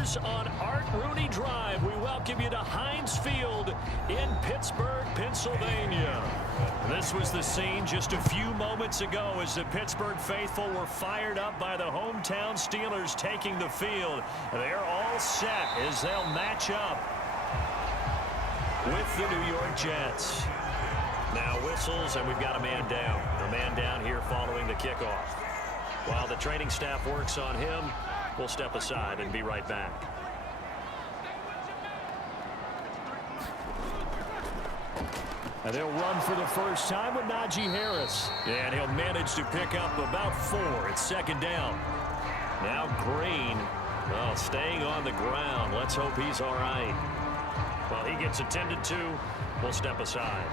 Steelers on Art Rooney Drive. We welcome you to Heinz Field in Pittsburgh, Pennsylvania. This was the scene just a few moments ago as the Pittsburgh faithful were fired up by the hometown Steelers taking the field. They're all set as they'll match up with the New York Jets. Now whistles, and we've got a man down. A man down here following the kickoff. While the training staff works on him, we'll step aside and be right back. And they'll run for the first time with Najee Harris. And he'll manage to pick up about 4. It's second down. Now Green, well, staying on the ground. Let's hope he's all right. Well, he gets attended to. We'll step aside.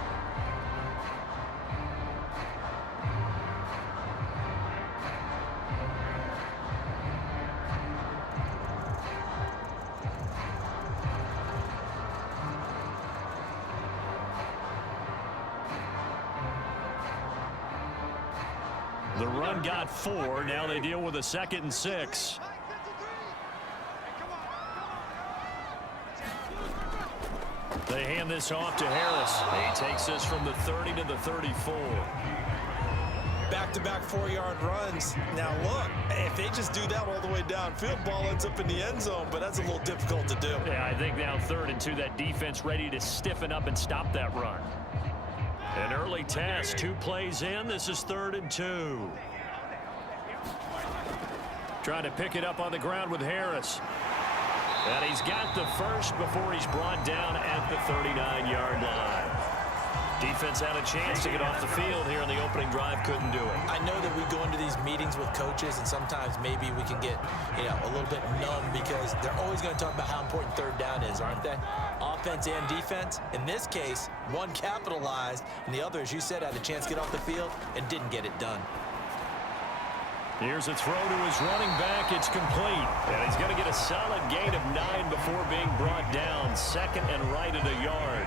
The run got 4. Now they deal with a 2nd and 6. They hand this off to Harris. He takes this from the 30 to the 34. Back-to-back 4-yard runs. Now look, if they just do that all the way downfield, ball ends up in the end zone, but that's a little difficult to do. Yeah, I think now 3rd and 2, that defense ready to stiffen up and stop that run. An early test, 2 plays in. This is 3rd and 2. Trying to pick it up on the ground with Harris. And he's got the first before he's brought down at the 39-yard line. Defense had a chance to get off the field here in the opening drive, couldn't do it. I know that we go into these meetings with coaches, and sometimes maybe we can get, a little bit numb because they're always going to talk about how important 3rd down is, aren't they? Offense and defense. In this case, one capitalized, and the other, as you said, had a chance to get off the field and didn't get it done. Here's a throw to his running back. It's complete. And he's going to get a solid gain of 9 before being brought down. 2nd and right at a yard.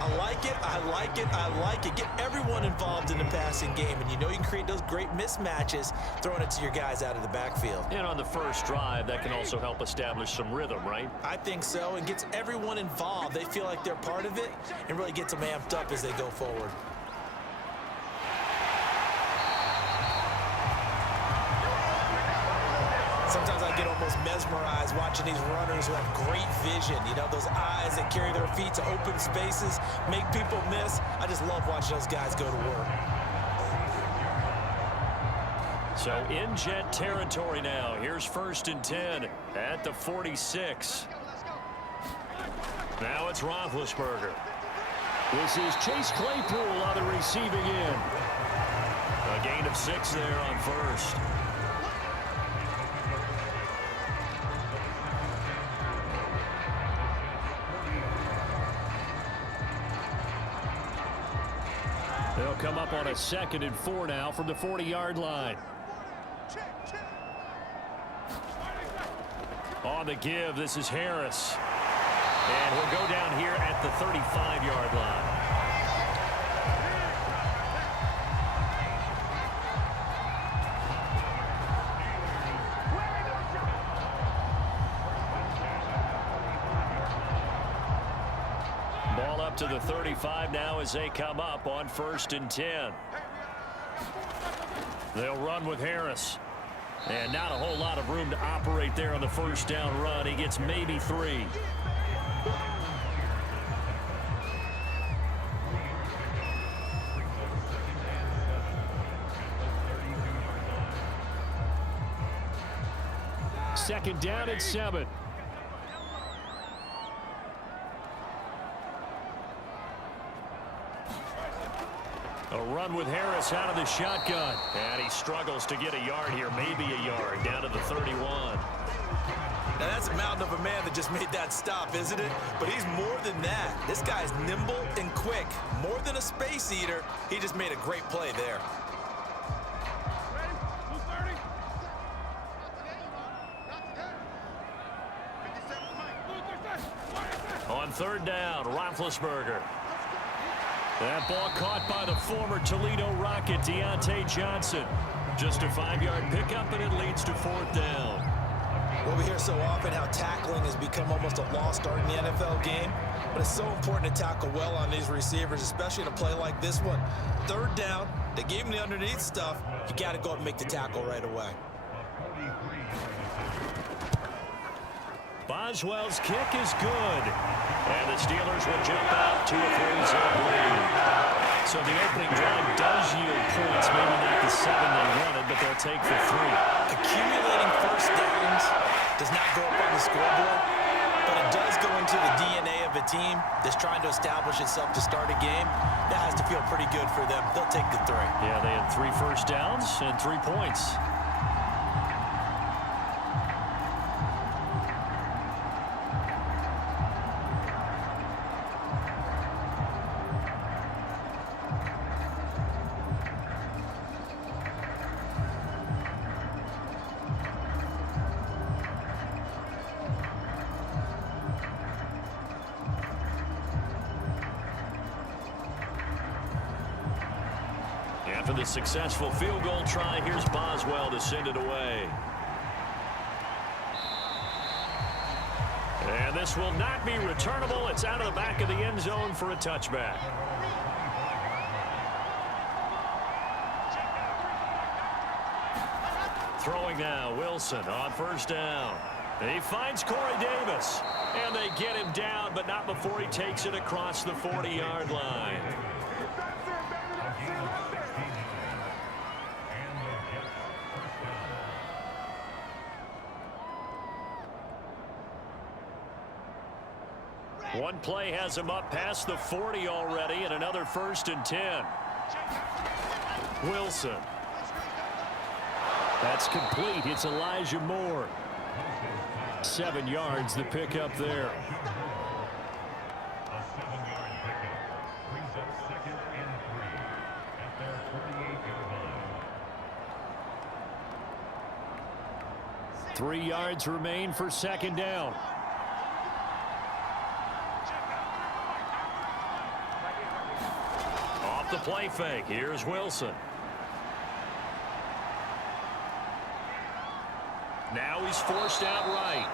I like it, I like it, I like it. Get everyone involved in the passing game, and you know you can create those great mismatches throwing it to your guys out of the backfield. And on the first drive, that can also help establish some rhythm, right? I think so, and gets everyone involved. They feel like they're part of it and really gets them amped up as they go forward. Sometimes I get almost mesmerized watching these runners who have great vision. Those eyes that carry their feet to open spaces, make people miss. I just love watching those guys go to work. So in Jet territory now. Here's 1st and 10 at the 46. Now it's Roethlisberger. This is Chase Claypool on the receiving end. A gain of 6 there on 1st. They'll come up on a 2nd and 4 now from the 40-yard line. On the give, this is Harris. And he'll go down here at the 35-yard line. Ball up to the 35 now as they come up on 1st and 10. They'll run with Harris. And not a whole lot of room to operate there on the 1st down run. He gets maybe 3. Second down at 7. A run with Harris out of the shotgun. And he struggles to get a yard here, maybe a yard, down to the 31. Now that's a mountain of a man that just made that stop, isn't it? But he's more than that. This guy's nimble and quick. More than a space eater, he just made a great play there. On 3rd down, Roethlisberger. That ball caught by the former Toledo Rocket, Deontay Johnson. Just a 5-yard pickup, and it leads to 4th down. Well, we hear so often how tackling has become almost a lost art in the NFL game, but it's so important to tackle well on these receivers, especially in a play like this one. Third down, they gave him the underneath stuff. You got to go up and make the tackle right away. Boswell's kick is good. And the Steelers will jump out to a 3-0 lead. So the opening drive does yield points. Maybe not the 7 they wanted, but they'll take the 3. Accumulating first downs does not go up on the scoreboard, but it does go into the DNA of a team that's trying to establish itself to start a game. That has to feel pretty good for them. They'll take the 3. Yeah, they had 3 first downs and 3 points. After the successful field goal try, here's Boswell to send it away. And this will not be returnable. It's out of the back of the end zone for a touchback. Throwing now, Wilson on first down. He finds Corey Davis. And they get him down, but not before he takes it across the 40-yard line. One play has him up past the 40 already, and another 1st and 10. Wilson. That's complete. It's Elijah Moore. 7 yards, the pickup there. A 7-yard pickup brings up 2nd and 3 at their 48-yard line. 3 yards remain for 2nd down. Off the play fake. Here's Wilson. Now he's forced out right.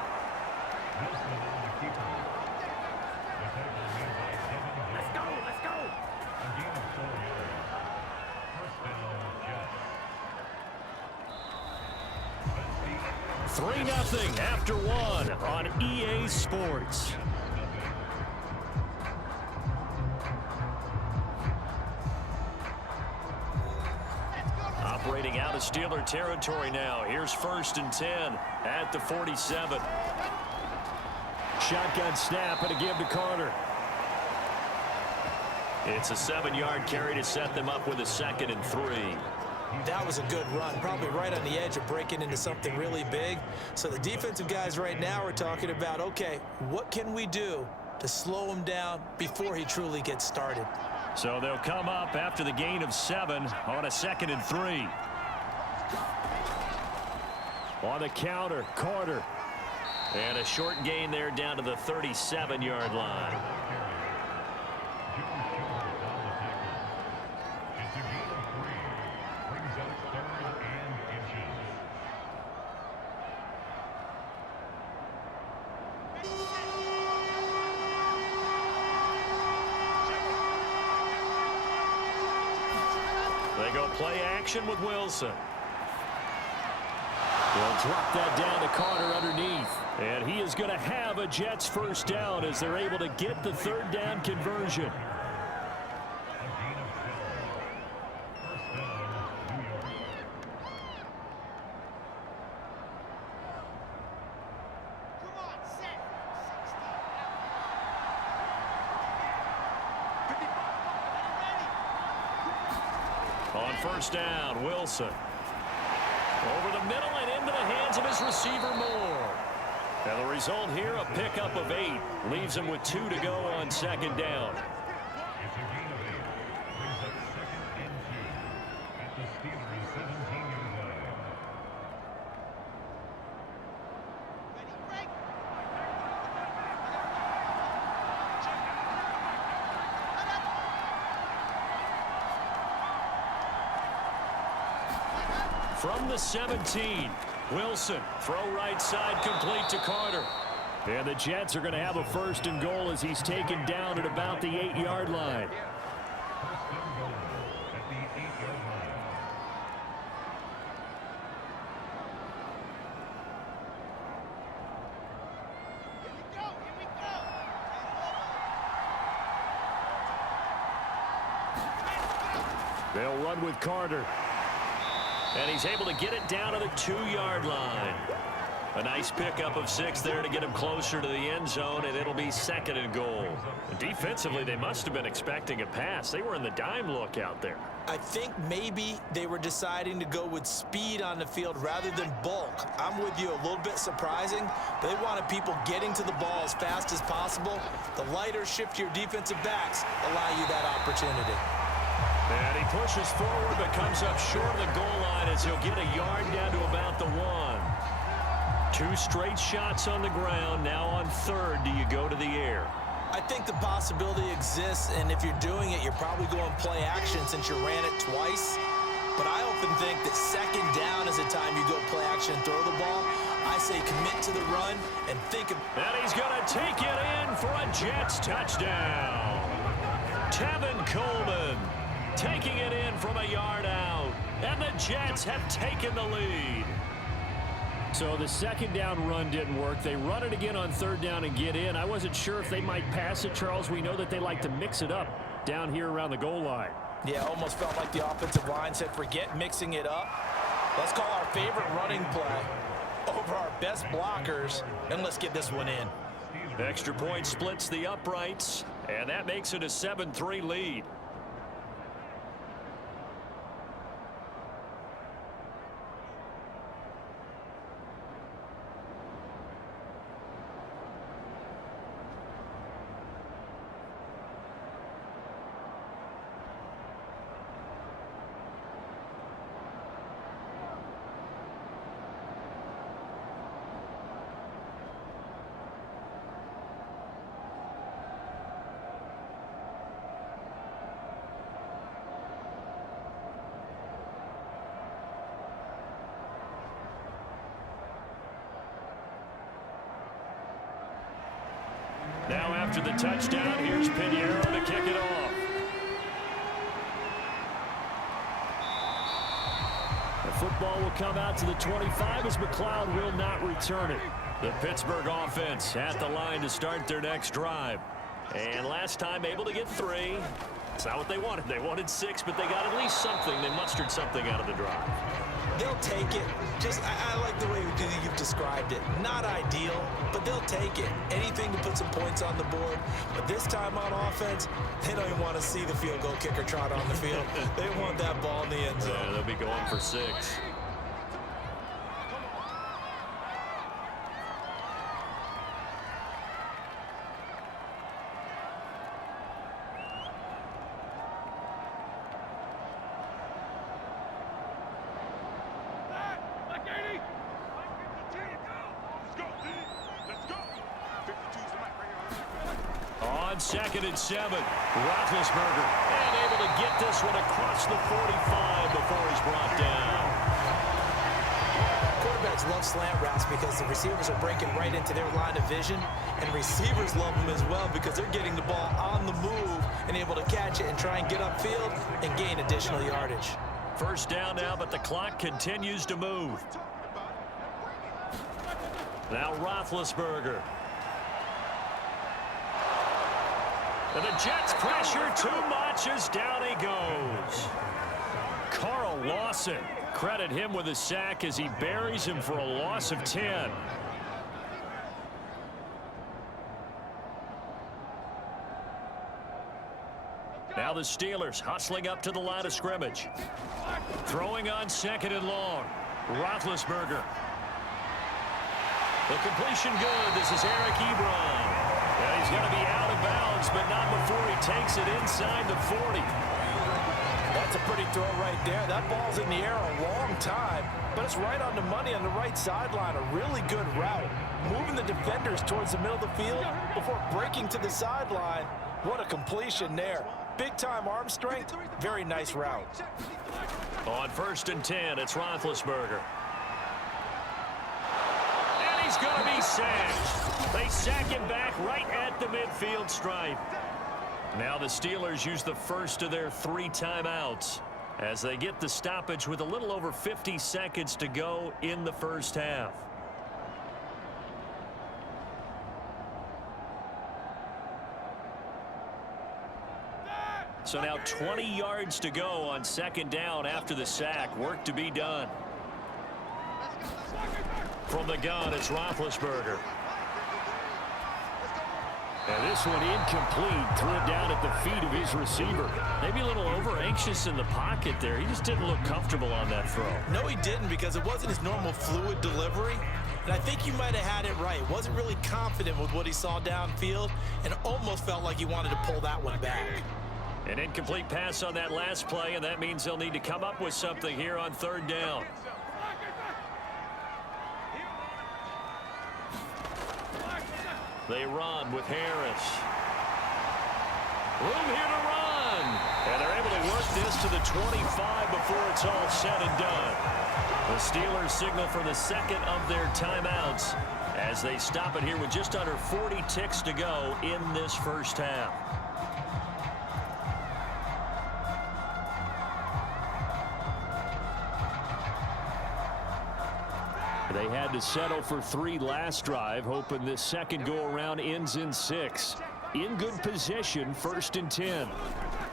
Wilson on the keeper. The tackle made by Devin Hall. Let's go, let's go. A gain of 4 yards. First down, Jets. 3-0 after 1 on EA Sports. Operating out of Steeler territory now. Here's 1st and 10 at the 47. Shotgun snap and a give to Carter. It's a 7-yard carry to set them up with a 2nd and 3. That was a good run, probably right on the edge of breaking into something really big. So the defensive guys right now are talking about, okay, what can we do to slow him down before he truly gets started? So they'll come up after the gain of 7 on a 2nd and 3. On the counter, Carter. And a short gain there down to the 37-yard line. It's a gain of 3. Brings up 3rd and inches. They go play action with Wilson. They'll drop that down to Carter underneath. And he is going to have a Jets 1st down as they're able to get the 3rd down conversion. A gain of 12. First down, New York. On 1st down, Wilson. Over the middle and into the hands of his receiver, Moore. And the result here, a pickup of 8. Leaves him with 2 to go on 2nd down. It's a gain of 8. Brings up 2nd and 2 at the Steelers' 17-yard line. From the 17, Wilson, throw right side, complete to Carter. And the Jets are going to have a first and goal as he's taken down at about the 8-yard line. First and goal at the 8-yard line. They'll run with Carter. And he's able to get it down to the 2-yard line. A nice pickup of 6 there to get him closer to the end zone, and it'll be second and goal. Defensively, they must have been expecting a pass. They were in the dime look out there. I think maybe they were deciding to go with speed on the field rather than bulk. I'm with you, a little bit surprising. They wanted people getting to the ball as fast as possible. The lighter, shiftier defensive backs allow you that opportunity. And he pushes forward but comes up short of the goal line as he'll get a yard down to about the 1. 2 straight shots on the ground. Now on third, do you go to the air? I think the possibility exists, and if you're doing it, you're probably going play action since you ran it twice. But I often think that second down is the time you go play action and throw the ball. I say commit to the run and think of... And he's going to take it in for a Jets touchdown. Tevin Coleman taking it in from a yard out. And the Jets have taken the lead. So the second down run didn't work. They run it again on third down and get in. I wasn't sure if they might pass it, Charles. We know that they like to mix it up down here around the goal line. Yeah, almost felt like the offensive line said, forget mixing it up. Let's call our favorite running play over our best blockers, and let's get this one in. Extra point splits the uprights, and that makes it a 7-3 lead. Now after the touchdown, here's Pinheiro to kick it off. The football will come out to the 25 as McLeod will not return it. The Pittsburgh offense at the line to start their next drive. And last time able to get 3. It's not what they wanted. They wanted 6, but they got at least something. They mustered something out of the drive. They'll take it. Just, I like the way you've described it. Not ideal, but they'll take it. Anything to put some points on the board. But this time on offense, they don't even want to see the field goal kicker trot on the field. They want that ball in the end zone. Yeah, they'll be going for 6. Second and 7. Roethlisberger and able to get this one across the 45 before he's brought down. Quarterbacks love slant routes because the receivers are breaking right into their line of vision, and receivers love them as well because they're getting the ball on the move and able to catch it and try and get upfield and gain additional yardage. First down now, but the clock continues to move. Now Roethlisberger. And the Jets pressure too much as down he goes. Carl Lawson, credit him with a sack as he buries him for a loss of 10. Now the Steelers hustling up to the line of scrimmage. Throwing on second and long. Roethlisberger. The completion good. This is Eric Ebron. And he's going to be out of bounds, but not before he takes it inside the 40. That's a pretty throw right there. That ball's in the air a long time, but it's right on the money on the right sideline. A really good route. Moving the defenders towards the middle of the field before breaking to the sideline. What a completion there. Big-time arm strength. Very nice route. On first and 10, it's Roethlisberger. he's going to be sacked. They sack him back right at the midfield stripe. Now the Steelers use the first of their 3 timeouts as they get the stoppage with a little over 50 seconds to go in the first half. So now 20 yards to go on second down after the sack. Work to be done. From the gun, it's Roethlisberger. And this one incomplete. Threw it down at the feet of his receiver. Maybe a little over-anxious in the pocket there. He just didn't look comfortable on that throw. No, he didn't, because it wasn't his normal fluid delivery. And I think you might have had it right. Wasn't really confident with what he saw downfield and almost felt like he wanted to pull that one back. An incomplete pass on that last play, and that means they'll need to come up with something here on third down. They run with Harris. Room here to run. And they're able to work this to the 25 before it's all said and done. The Steelers signal for the second of their timeouts as they stop it here with just under 40 ticks to go in this first half. They had to settle for 3 last drive, hoping this second go-around ends in 6. In good position, 1st and 10.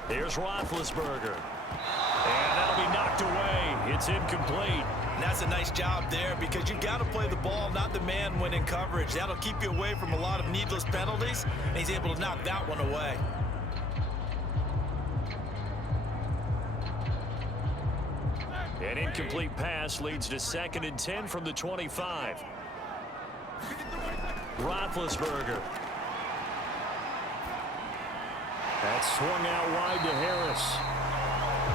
Here's Roethlisberger. And that'll be knocked away. It's incomplete. And that's a nice job there, because you've got to play the ball, not the man when in coverage. That'll keep you away from a lot of needless penalties, and he's able to knock that one away. An incomplete pass leads to 2nd and 10 from the 25. Roethlisberger. That's swung out wide to Harris.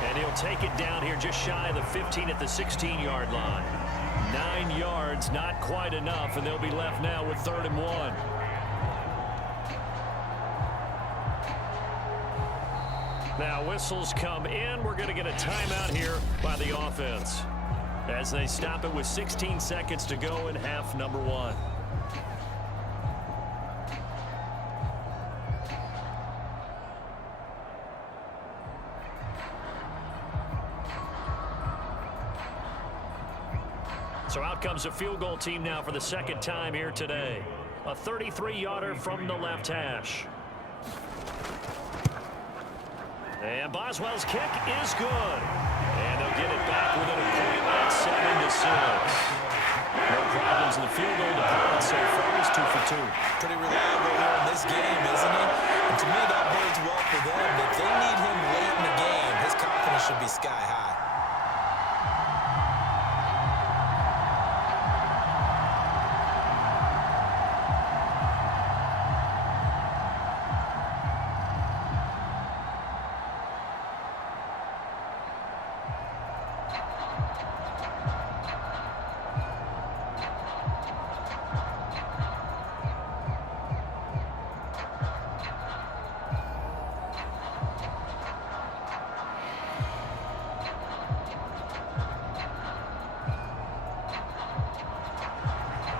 And he'll take it down here just shy of the 15 at the 16-yard line. 9 yards, not quite enough, and they'll be left now with 3rd and 1. Now whistles come in. We're going to get a timeout here by the offense as they stop it with 16 seconds to go in half number 1. So out comes a field goal team now for the second time here today. A 33-yarder from the left hash. And Boswell's kick is good. And they'll get it back within a point at 7-6. No problems in the field goal department so far. He's 2 for 2. Pretty reliable here in this game, isn't he? And to me, that bodes well for them. If they need him late in the game, his confidence should be sky high.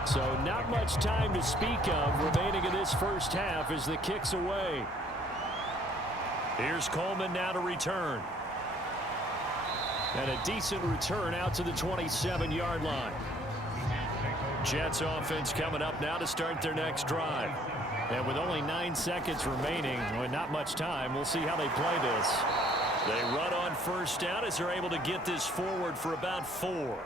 So not much time to speak of remaining in this first half as the kick's away. Here's Coleman now to return. And a decent return out to the 27-yard line. Jets offense coming up now to start their next drive. And with only 9 seconds remaining, well, not much time, we'll see how they play this. They run on first down as they're able to get this forward for about 4.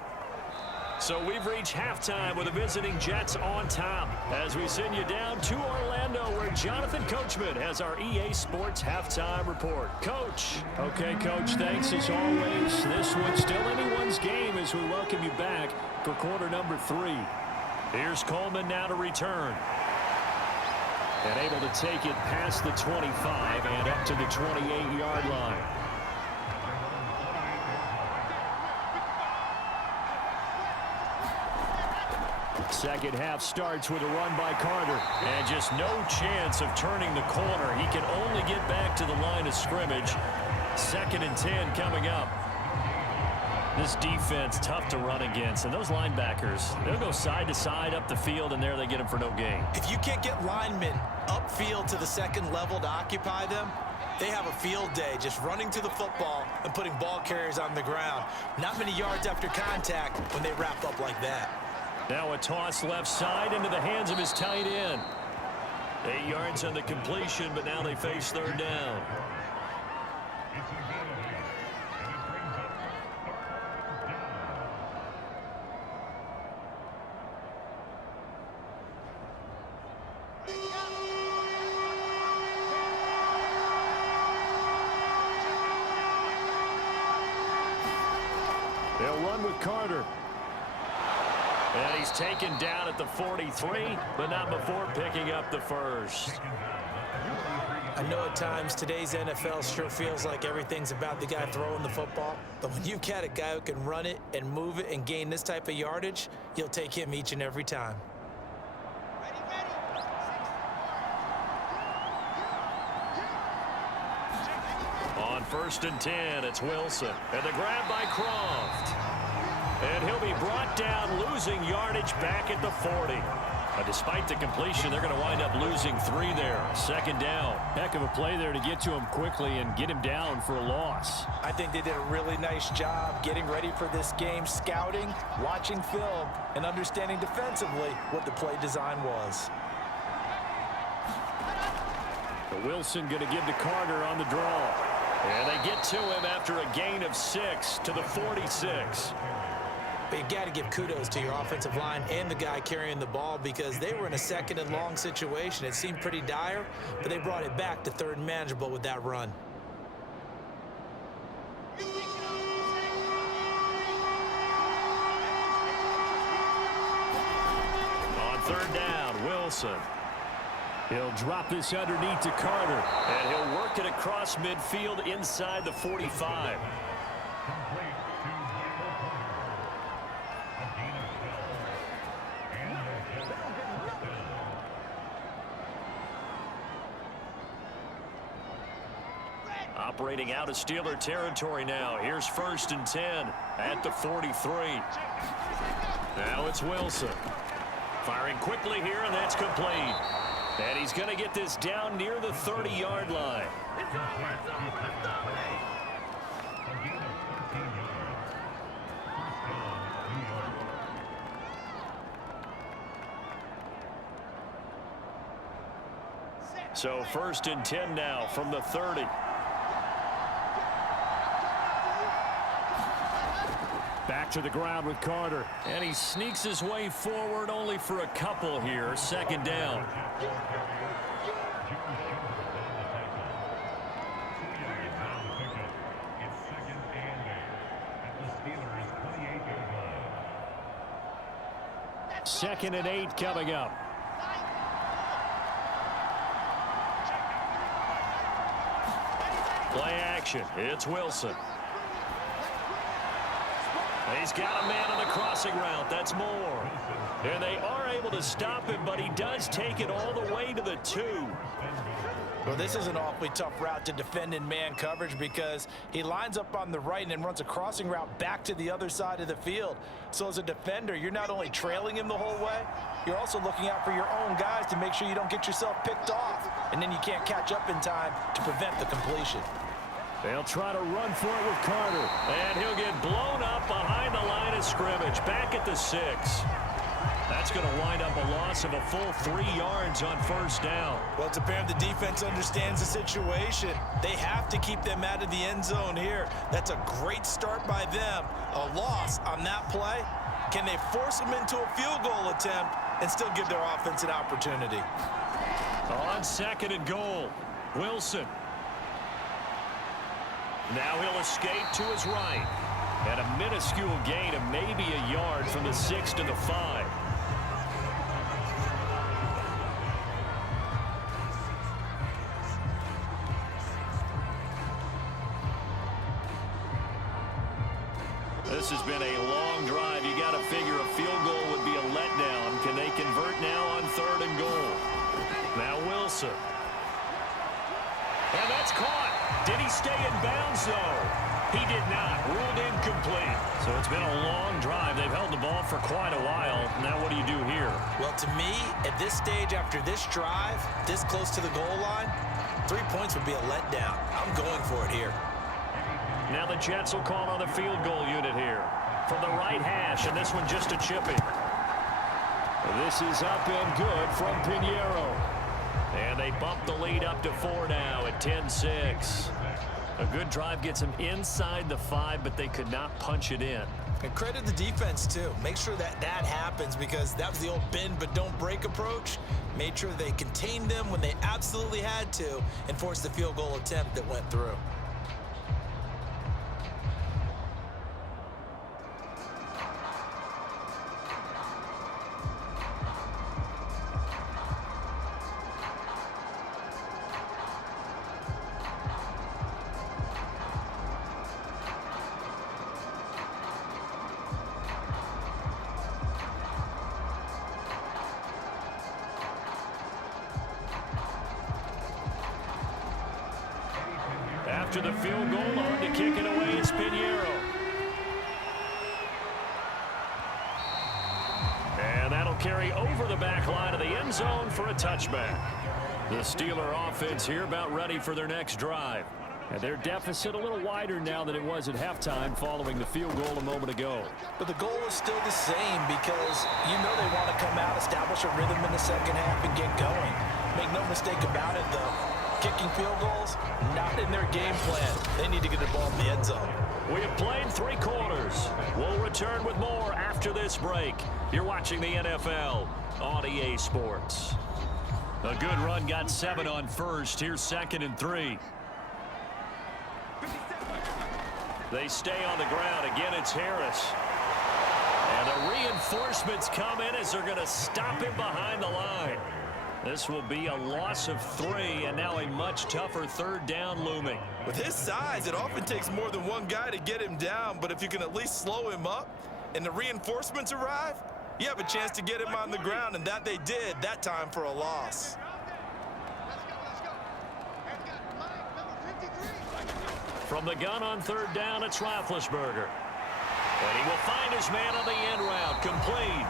So we've reached halftime with the visiting Jets on top as we send you down to Orlando where Jonathan Coachman has our EA Sports halftime report. Coach. Okay, Coach, thanks as always. This one's still anyone's game as we welcome you back for quarter number 3. Here's Coleman now to return. And able to take it past the 25 and up to the 28-yard line. Second half starts with a run by Carter. And just no chance of turning the corner. He can only get back to the line of scrimmage. 2nd and 10 coming up. This defense tough to run against, and those linebackers, they'll go side to side up the field, and there they get them for no gain. If you can't get linemen upfield to the second level to occupy them, they have a field day just running to the football and putting ball carriers on the ground. Not many yards after contact when they wrap up like that. Now a toss left side into the hands of his tight end. 8 yards on the completion, but now they face third down. It's a gain of 8, and it brings up third down. They'll run with Carter. And he's taken down at the 43, but not before picking up the first. I know at times today's NFL sure feels like everything's about the guy throwing the football, but when you've got a guy who can run it and move it and gain this type of yardage, you'll take him each and every time. On 1st and 10, it's Wilson. And the grab by Croft. And he'll be brought down, losing yardage back at the 40. Despite the completion, they're going to wind up losing 3 there. 2nd down. Heck of a play there to get to him quickly and get him down for a loss. I think they did a really nice job getting ready for this game, scouting, watching film, and understanding defensively what the play design was. But Wilson going to give to Carter on the draw. And they get to him after a gain of 6 to the 46. But you got to give kudos to your offensive line and the guy carrying the ball because they were in a 2nd and long situation. It seemed pretty dire, but they brought it back to 3rd and manageable with that run. On 3rd down, Wilson. He'll drop this underneath to Carter, and he'll work it across midfield inside the 45. Complete to Michael Carter. A gain of 12. And a just first down. Operating out of Steeler territory now. Here's 1st and 10 at the 43. Now it's Wilson. Firing quickly here, and that's complete. And he's going to get this down near the 30-yard line. Complete to Patrick Carter. A gain of 13 yards. First down, New York. So 1st and 10 now from the 30. Back to the ground with Carter. And he sneaks his way forward only for a couple here. 2nd down. It's 2nd and 8 at the Steelers' 28-yard line. 2nd and 8 coming up. Play action. It's Wilson. He's got a man on the crossing route. That's Moore. And they are able to stop him, but he does take it all the way to the 2. Well, this is an awfully tough route to defend in man coverage because he lines up on the right and then runs a crossing route back to the other side of the field. So as a defender, you're not only trailing him the whole way, you're also looking out for your own guys to make sure you don't get yourself picked off. And then you can't catch up in time to prevent the completion. They'll try to run for it with Carter. And he'll get blown up behind the line of scrimmage. Back at the 6. That's going to wind up a loss of a full 3 yards on 1st down. Well, it's apparent the defense understands the situation. They have to keep them out of the end zone here. That's a great start by them. A loss on that play. Can they force them into a field goal attempt and still give their offense an opportunity? On 2nd and goal, Wilson. Now he'll escape to his right. And a minuscule gain of maybe a yard from the 6 to the 5. This has been a long drive. You got to figure a field goal would be a letdown. Can they convert now on 3rd and goal? Now Wilson. And that's caught. Did he stay in bounds, though? He did not. Ruled incomplete. So it's been a long drive. They've held the ball for quite a while. Now what do you do here? Well, to me, at this stage after this drive, this close to the goal line, 3 points would be a letdown. I'm going for it here. Now the Jets will call on the field goal unit here. From the right hash, and this one just a chipping. This is up and good from Pinheiro. And they bump the lead up to 4 now at 10-6. A good drive gets them inside the 5, but they could not punch it in. And credit the defense, too. Make sure that happens because that was the old bend but don't break approach. Made sure they contained them when they absolutely had to and forced the field goal attempt that went through. After the field goal, on to kick it away is Pinheiro. And that'll carry over the back line of the end zone for a touchback. The Steeler offense here about ready for their next drive. And their deficit a little wider now than it was at halftime following the field goal a moment ago. But the goal is still the same because you know they want to come out, establish a rhythm in the second half, and get going. Make no mistake about it, though. Kicking field goals, not in their game plan. They need to get the ball in the end zone. We have played 3 quarters. We'll return with more after this break. You're watching the NFL on EA Sports. A good run got 7 on first. Here's 2nd and 3. They stay on the ground. Again, it's Harris. And the reinforcements come in as they're going to stop him behind the line. This will be a loss of 3, and now a much tougher 3rd down looming. With his size, it often takes more than one guy to get him down, but if you can at least slow him up and the reinforcements arrive, you have a chance to get him on the ground, and that they did that time for a loss. From the gun on 3rd down, it's Roethlisberger. And he will find his man on the end route, complete.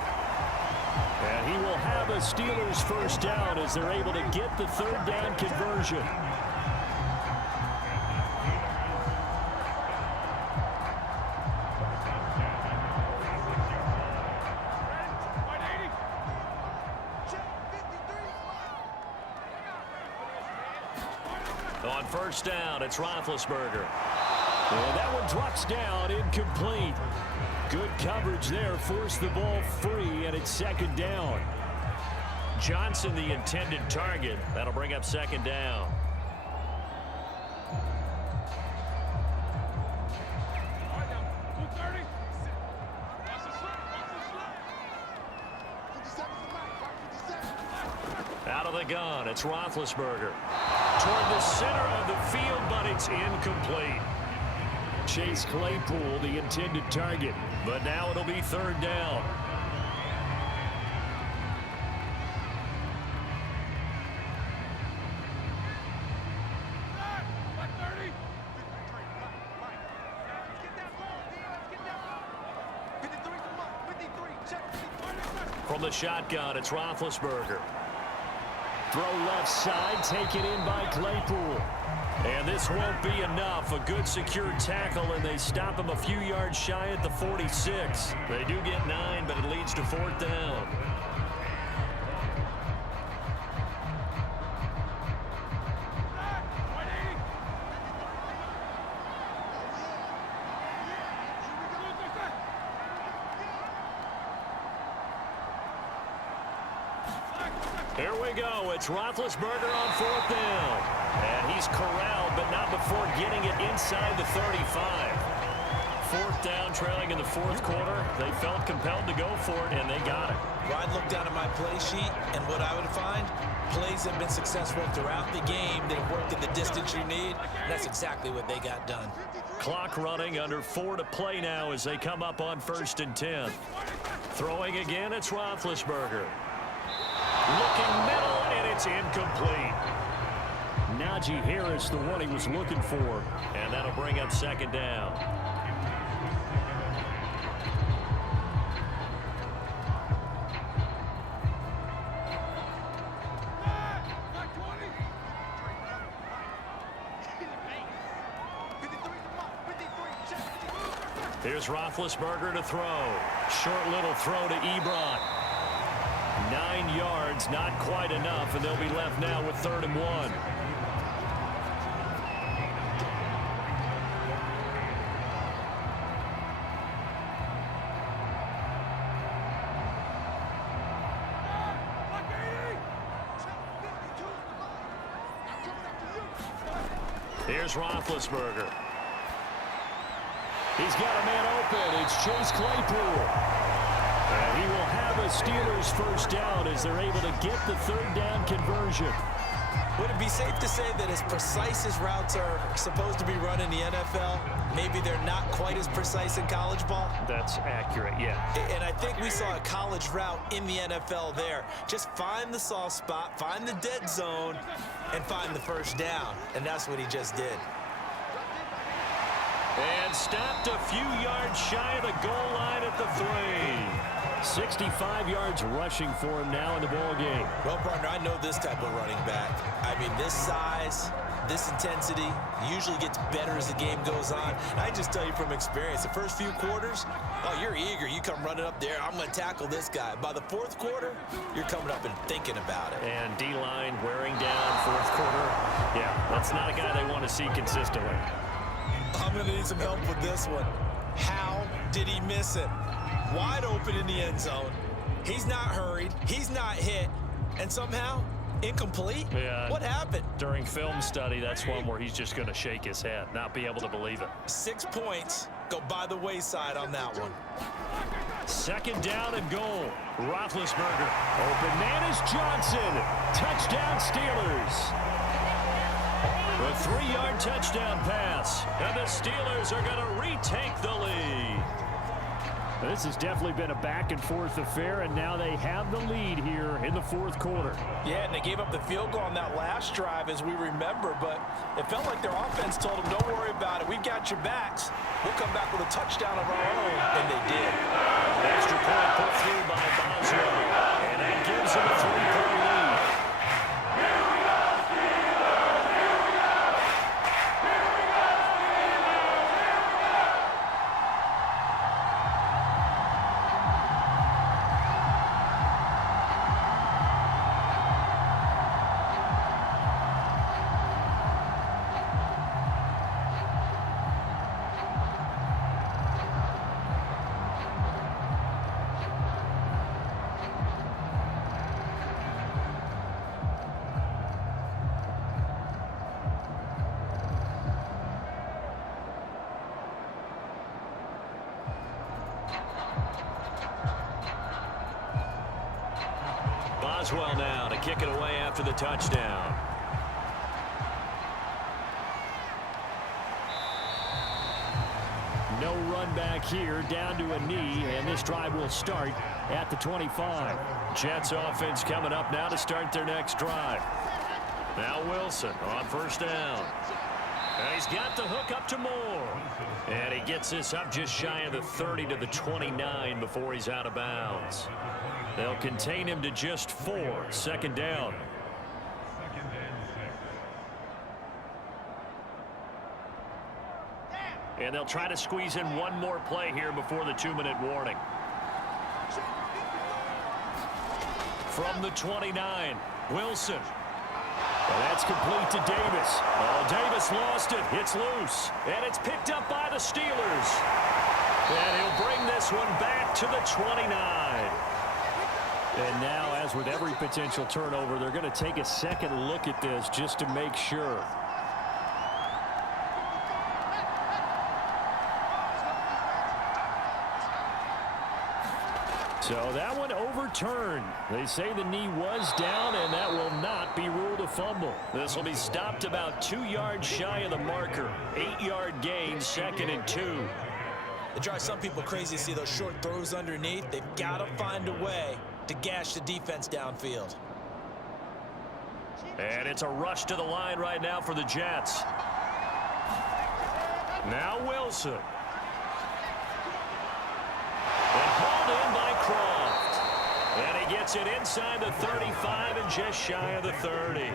And he will have a Steelers first down as they're able to get the 3rd down conversion. On 1st down, it's Roethlisberger. And that one drops down, incomplete. Good coverage there, forced the ball free, and it's 2nd down. Johnson, the intended target. That'll bring up 2nd down. Out of the gun, it's Roethlisberger. Toward the center of the field, but it's incomplete. Chase Claypool, the intended target, but now it'll be 3rd down. From the shotgun, it's Roethlisberger. Throw left side, taken in by Claypool. And this won't be enough. A good secure tackle, and they stop him a few yards shy at the 46. They do get 9, but it leads to 4th down. Here we go. It's Roethlisberger on 4th down. And he's corralled, but not before getting it inside the 35. 4th down, trailing in the 4th quarter. They felt compelled to go for it, and they got it. Well, I'd look down at my play sheet, and what I would find, plays have been successful throughout the game that have worked at the distance you need, and that's exactly what they got done. Clock running, under 4 to play now as they come up on 1st and 10. Throwing again, it's Roethlisberger. Looking middle, and it's incomplete. Najee Harris, the one he was looking for. And that'll bring up second down. Here's Roethlisberger to throw. Short little throw to Ebron. 9 yards, not quite enough, and they'll be left now with 3rd and 1. Here's Roethlisberger. He's got a man open. It's Chase Claypool. And he will have a Steelers first down as they're able to get the 3rd down conversion. Would it be safe to say that as precise as routes are supposed to be run in the NFL, maybe they're not quite as precise in college ball? That's accurate, yeah. And I think we saw a college route in the NFL there. Just find the soft spot, find the dead zone, and find the first down. And that's what he just did. And stopped a few yards shy of the goal line at the 3. 65 yards rushing for him now in the ball game. Well, partner, I know this type of running back. I mean, this size, this intensity usually gets better as the game goes on. I just tell you from experience, the first few quarters, oh, you're eager. You come running up there, I'm going to tackle this guy. By the 4th quarter, you're coming up and thinking about it. And D-line wearing down 4th quarter. Yeah, that's not a guy they want to see consistently. I'm going to need some help with this one. How did he miss it? Wide open in the end zone. He's not hurried. He's not hit. And somehow, incomplete? Yeah. What happened? During film study, that's one where he's just going to shake his head, not be able to believe it. 6 points go by the wayside on that one. 2nd down and goal. Roethlisberger. Open man is Johnson. Touchdown Steelers. A 3-yard touchdown pass. And the Steelers are going to retake the lead. This has definitely been a back-and-forth affair, and now they have the lead here in the 4th quarter. Yeah, and they gave up the field goal on that last drive, as we remember, but it felt like their offense told them, don't worry about it. We've got your backs. We'll come back with a touchdown of our own, and they did. An extra point put through by Boswell, and that gives them a 3-point lead. Boswell now to kick it away after the touchdown. No run back here, down to a knee, and this drive will start at the 25. Jets offense coming up now to start their next drive. Now Wilson on 1st down. And he's got the hook up to Moore. And he gets this up just shy of the 30 to the 29 before he's out of bounds. They'll contain him to just 4. 2nd down. And they'll try to squeeze in one more play here before the 2-minute warning. From the 29, Wilson. Well, that's complete to Davis. Oh, Davis lost it. It's loose. And it's picked up by the Steelers. And he'll bring this one back to the 29. And now, as with every potential turnover, they're going to take a second look at this just to make sure. So that one overturned. They say the knee was down, and that will not be ruled a fumble. This will be stopped about 2 yards shy of the marker. 8-yard gain, 2nd and 2. It drives some people crazy to see those short throws underneath. They've got to find a way to gash the defense downfield. And it's a rush to the line right now for the Jets. Now Wilson. And hauled in by Croft. And he gets it inside the 35 and just shy of the 30.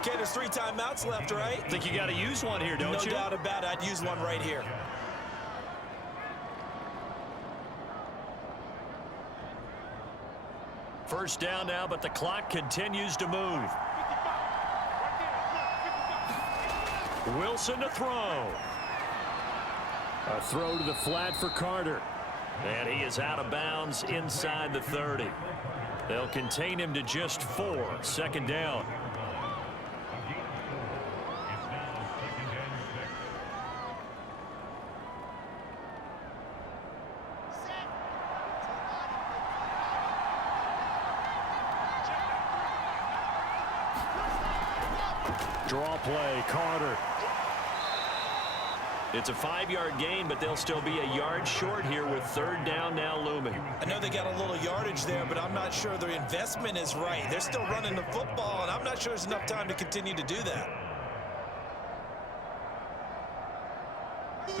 Okay, there's 3 timeouts left, right? I think you got to use one here, don't you? No doubt about it. I'd use one right here. First down now, but the clock continues to move. Wilson to throw. A throw to the flat for Carter. And he is out of bounds inside the 30. They'll contain him to just 4. Second down. Draw play, Carter. It's a 5-yard gain, but they'll still be a yard short here with third down now looming. I know they got a little yardage there, but I'm not sure their investment is right. They're still running the football, and I'm not sure there's enough time to continue to do that.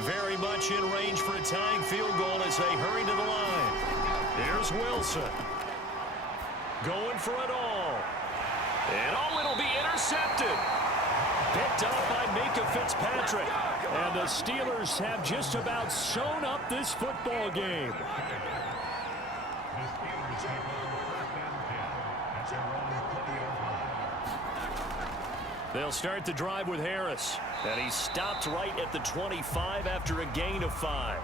Very much in range for a tying field goal as they hurry to the line. Here's Wilson. Going for it all. And it'll be intercepted. Picked up by Minka Fitzpatrick. And the Steelers have just about sewn up this football game. They'll start the drive with Harris. And he stopped right at the 25 after a gain of 5.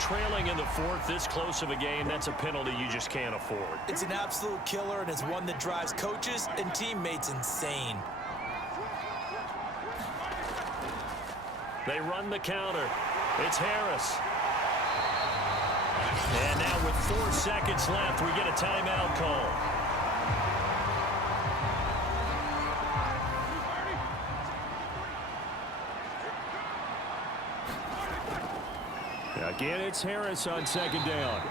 Trailing in the 4th, this close of a game, that's a penalty you just can't afford. It's an absolute killer, and it's one that drives coaches and teammates insane. They run the counter. It's Harris. And now with 4 seconds left, we get a timeout call. Again, it's Harris on second down.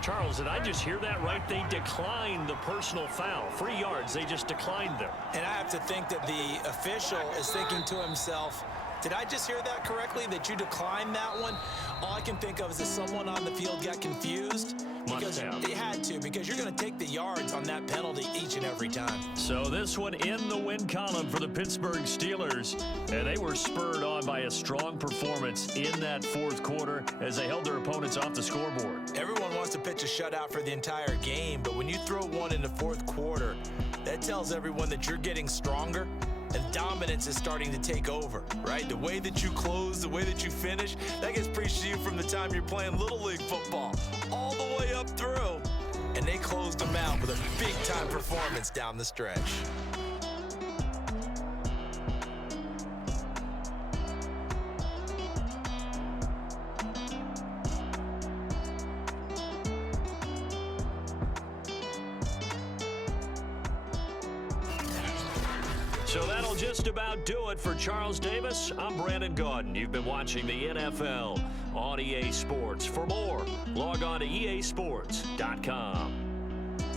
Charles, did I just hear that right? They declined the personal foul. 3 yards, they just declined them. And I have to think that the official is thinking to himself, did I just hear that correctly, that you declined that one? All I can think of is that someone on the field got confused. Because they had to, because you're going to take the yards on that penalty each and every time. So this one in the win column for the Pittsburgh Steelers. And they were spurred on by a strong performance in that 4th quarter as they held their opponents off the scoreboard. Everyone wants to pitch a shutout for the entire game, but when you throw one in the 4th quarter, that tells everyone that you're getting stronger and dominance is starting to take over, right? The way that you close, the way that you finish, that gets preached to you from the time you're playing Little League football all the way up through. And they closed them out with a big-time performance down the stretch. So that'll just about do it for Charles Davis. I'm Brandon Gaudin. You've been watching the NFL on EA Sports. For more, log on to easports.com.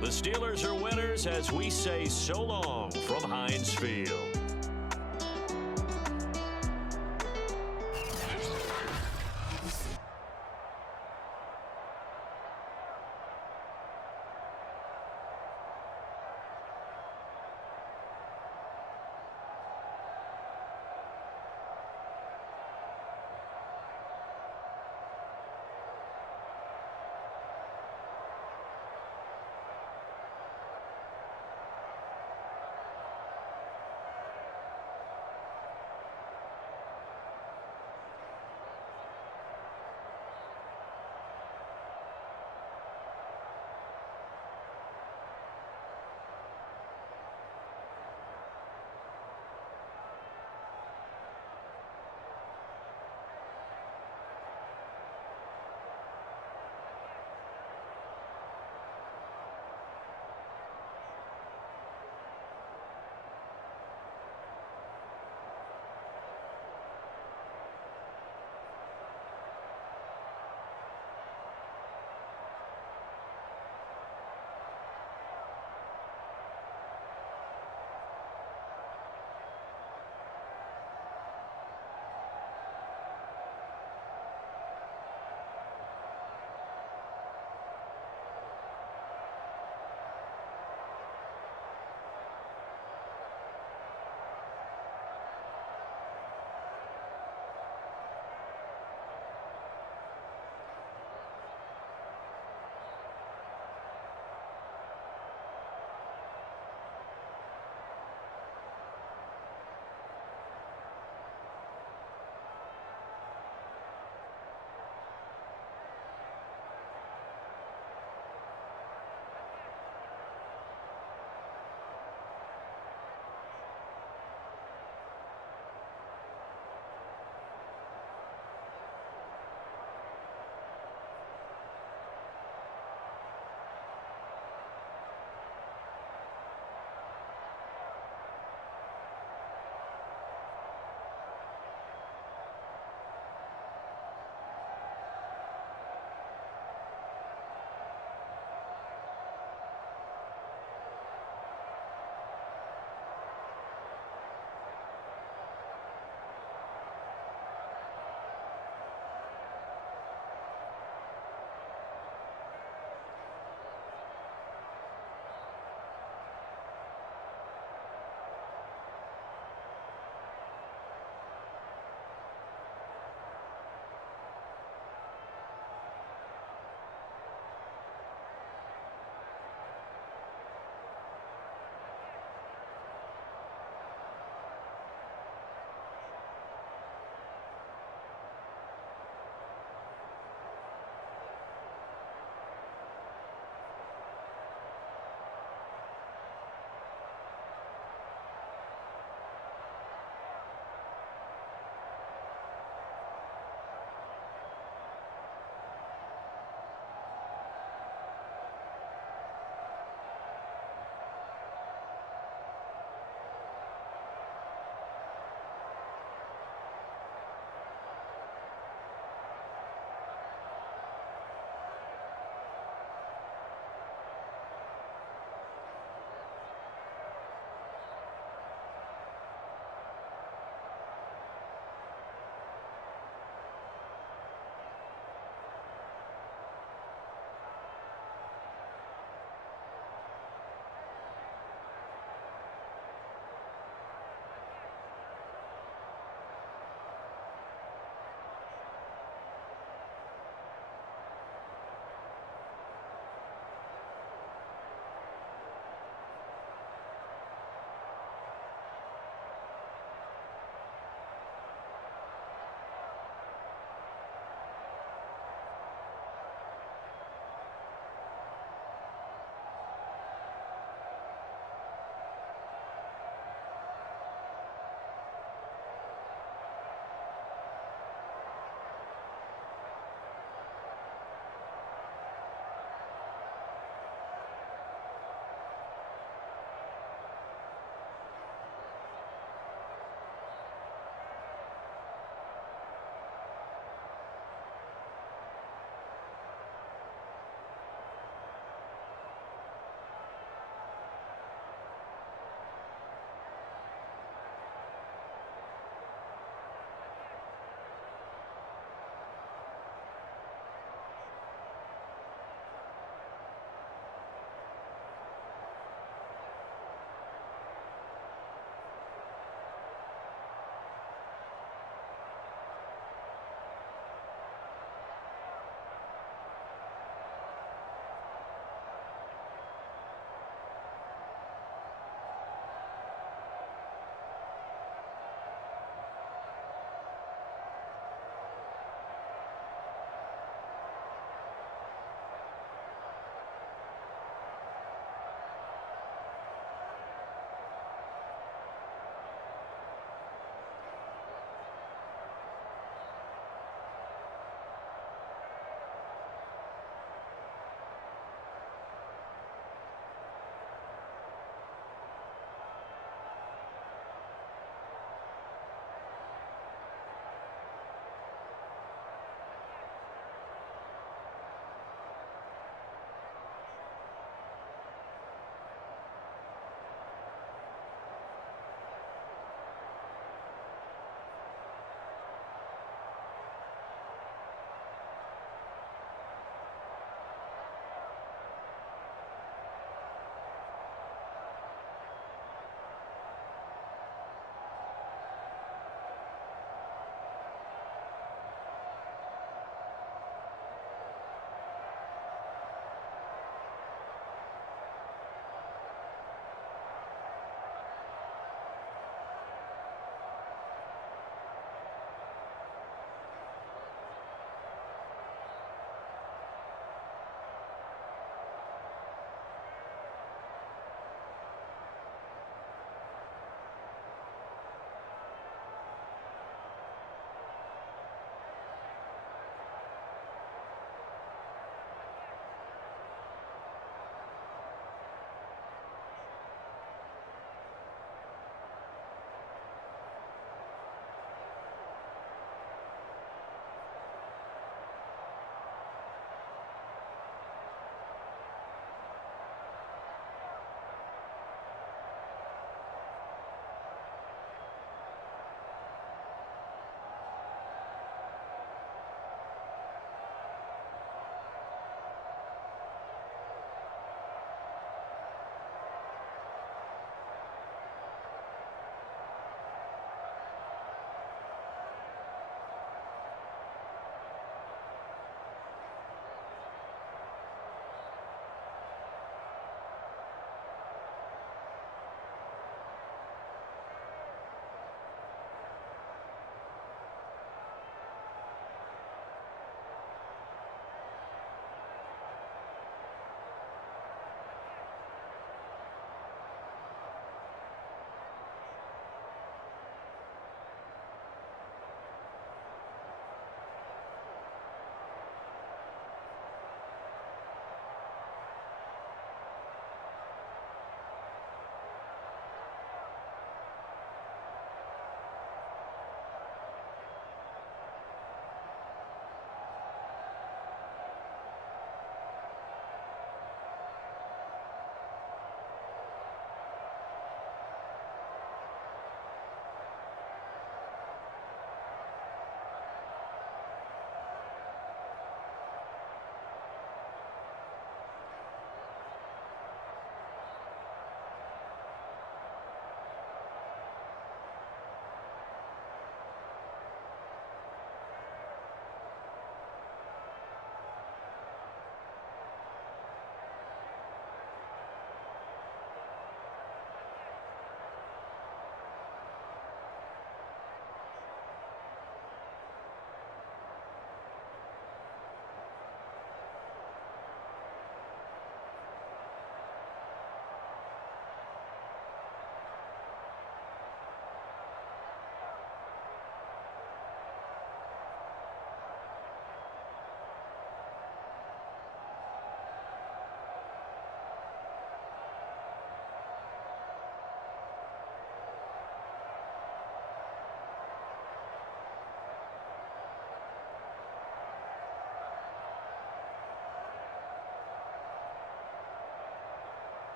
The Steelers are winners as we say so long from Heinz Field.